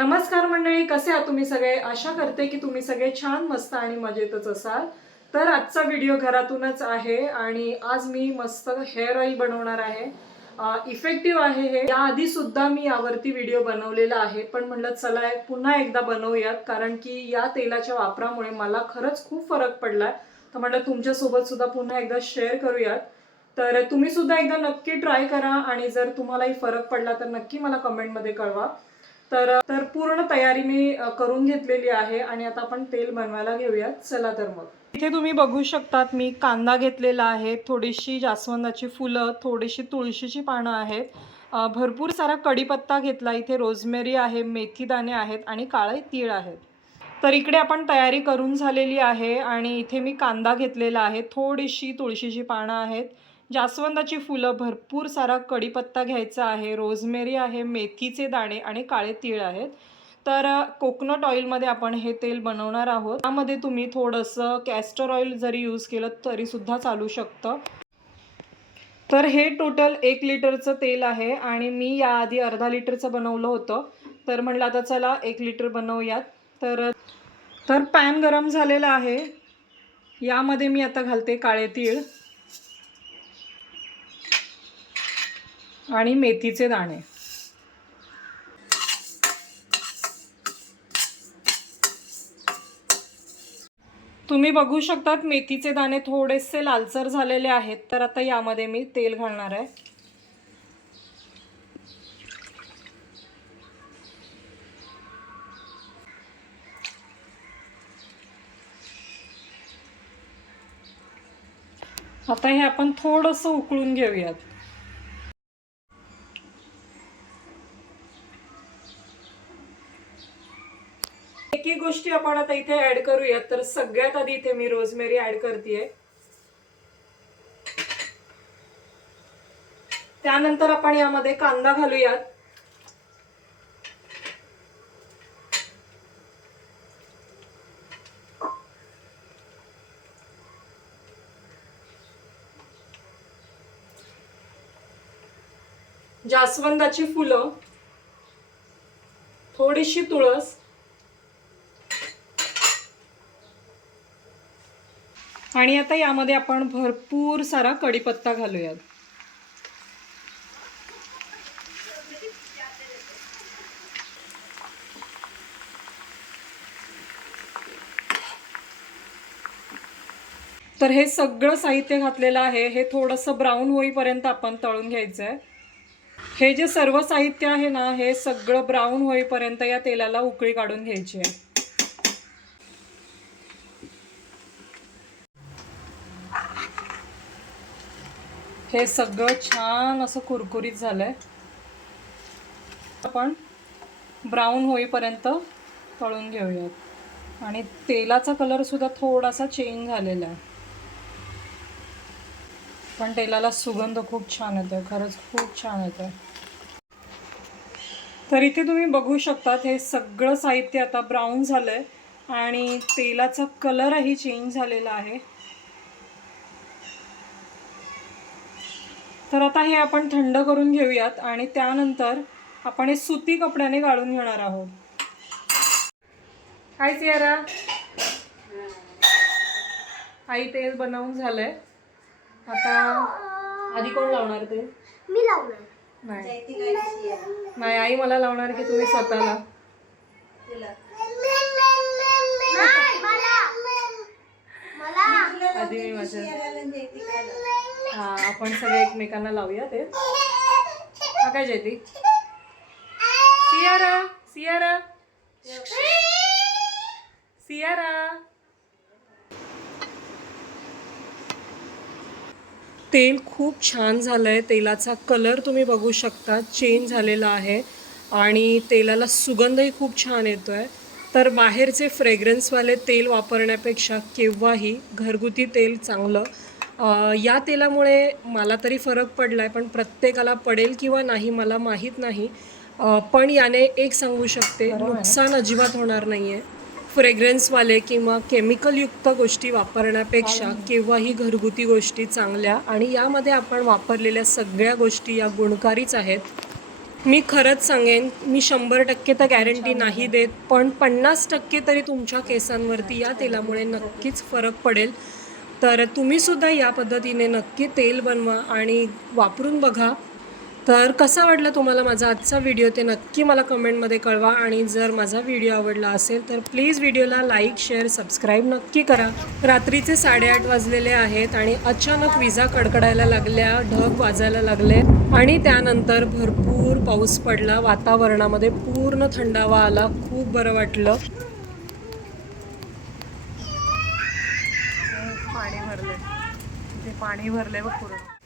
नमस्कार मंडळी कसे आहात तुम्ही सगळे? आशा करते की तुम्ही सगळे छान मस्त आणि मजेतच असाल. तर आजचा व्हिडिओ घरातूनच आहे आणि आज मी मस्त हेअर ऑइल बनवणार आहे. इफेक्टिव्ह आहे हे. याआधी सुद्धा मी यावरती व्हिडिओ बनवलेला आहे पण म्हणलं चला एक पुन्हा एकदा बनवूयात कारण की या तेलाच्या वापरामुळे मला खरंच खूप फरक पडलाय. तर म्हटलं तुमच्यासोबत सुद्धा पुन्हा एकदा शेअर करूयात. तर तुम्ही सुद्धा एकदा नक्की ट्राय करा आणि जर तुम्हालाही फरक पडला तर नक्की मला कमेंटमध्ये कळवा. तर तर पूर्ण तयारी मी करून घेतलेली आहे आणि आता आपण तेल बनवायला घेऊयात. चला तर मग. इथे तुम्ही बघू शकतात मी कांदा घेतलेला आहे. थोडीशी जास्वंदाची फुलं थोडीशी तुळशीची पानं आहेत. भरपूर सारा कढीपत्ता घेतला. इथे रोजमेरी आहे मेथीदाणे आहेत आणि काळे तीळ आहेत. तर इकडे आपण तयारी करून झालेली आहे आणि इथे मी कांदा घेतलेला आहे. थोडीशी तुळशीची पानं आहेत. जास्वंदाची फुलं भरपूर सारा कढीपत्ता घ्यायचा आहे रोजमेरी आहे मेथीचे दाणे आणि काळे तीळ आहेत. तर कोकोनट ऑइलमध्ये आपण हे तेल बनवणार आहोत. त्यामध्ये तुम्ही थोडंसं कॅस्टर ऑइल जरी यूज केलं तरीसुद्धा चालू शकतं. तर हे टोटल एक लिटरचं तेल आहे आणि मी याआधी अर्धा लिटरचं बनवलं होतं. तर म्हटलं आता चला एक लिटर बनवूयात. तर तर पॅन गरम झालेला आहे. यामध्ये मी आता घालते काळे तीळ. आणि मेथीचे दाणे. तुम्ही बघू शकतात मेथीचे दाणे थोडेसे लालसर झालेले आहेत तर आता यामध्ये मी तेल घालणार आहे. आता हे आपण थोडंसं उकळून घेऊयात. एक एक गोष्टी आपण आता इथे ऍड करूयात तर सगळ्यात आधी इथे मी रोजमेरी ऍड करतेय. त्यानंतर आपण यामध्ये कांदा घालूयात. जास्वंदाची फुलं थोडीशी तुळस आणि आता यामध्ये आपण भरपूर सारा कढीपत्ता घालूयात. तर हे सगळं साहित्य घातलेलं आहे. हे थोडंसं ब्राऊन होईपर्यंत आपण तळून घ्यायचं आहे हे जे सर्व साहित्य आहे ना हे सगळं ब्राऊन होईपर्यंत या तेलाला उकळी काढून घ्यायची आहे. हे सगळं छान असं कुरकुरीत झालंय. आपण ब्राऊन होईपर्यंत तळून घेऊयात. आणि तेलाचा कलर सुद्धा थोडासा चेंज झालेला आहे. पण तेलाला सुगंध खूप छान येतोय. खरंच खूप छान येतोय. तर इथे तुम्ही बघू शकतात हे सगळं साहित्य आता ब्राऊन झालंय. आणि तेलाचा कलरही चेंज झालेला आहे. तर आता हे आपण थंड करून घेऊयात आणि त्यानंतर आपण हे सुती कपड्याने गाळून घेणार आहोत. हाय सियारा. आई तेल बनवून झालंय. आता आधी कोण लावणार ते मी लावणार. नाही. नाही आई मला लावणार की तुम्ही स्वतःला नाही मला मला आधी मी माझ्या हा आपण सगळे एकमेकांना लावूया ते. हा काय जयती? सियारा सियारा. सियारा. तेल खूप छान झालं आहे तेलाचा कलर तुम्ही बघू शकता. चेंज झालेला आहे. आणि तेलाला सुगंधही खूप छान येतो आहे तर बाहेरचे फ्रेग्रन्सवाले तेल वापरण्यापेक्षा केव्हाही घरगुती तेल चांगलं. या तेलामुळे मला तरी फरक पडला आहे पण प्रत्येकाला पडेल किंवा नाही मला माहीत नाही. पण याने एक सांगू शकते नुकसान अजिबात होणार नाही आहे फ्रेग्रन्सवाले किंवा केमिकलयुक्त गोष्टी वापरण्यापेक्षा केव्हाही घरगुती गोष्टी चांगल्या. आणि यामध्ये आपण वापरलेल्या सगळ्या गोष्टी या गुणकारीच आहेत. मी खरंच सांगेन मी शंभर टक्के तर गॅरंटी नाही देत पण पन्नास टक्के तरी तुमच्या केसांवरती या तेलामुळे नक्कीच फरक पडेल. तर तुम्हीसुद्धा या पद्धतीने नक्की तेल बनवा आणि वापरून बघा. तर कसा वाटला तुम्हाला माझा आजचा व्हिडिओ ते नक्की मला कमेंटमध्ये कळवा. आणि जर माझा व्हिडिओ आवडला असेल तर प्लीज व्हिडिओला लाईक शेअर सबस्क्राईब नक्की करा. रात्रीचे साडेआठ वाजलेले आहेत आणि अचानक विजा कडकडायला लागल्या ढग वाजायला लागले. आणि त्यानंतर भरपूर पाऊस पडला. वातावरणामध्ये पूर्ण थंडावा आला. खूप बरं वाटलं. पाणी भरले. ते पाणी भरले पूर्ण.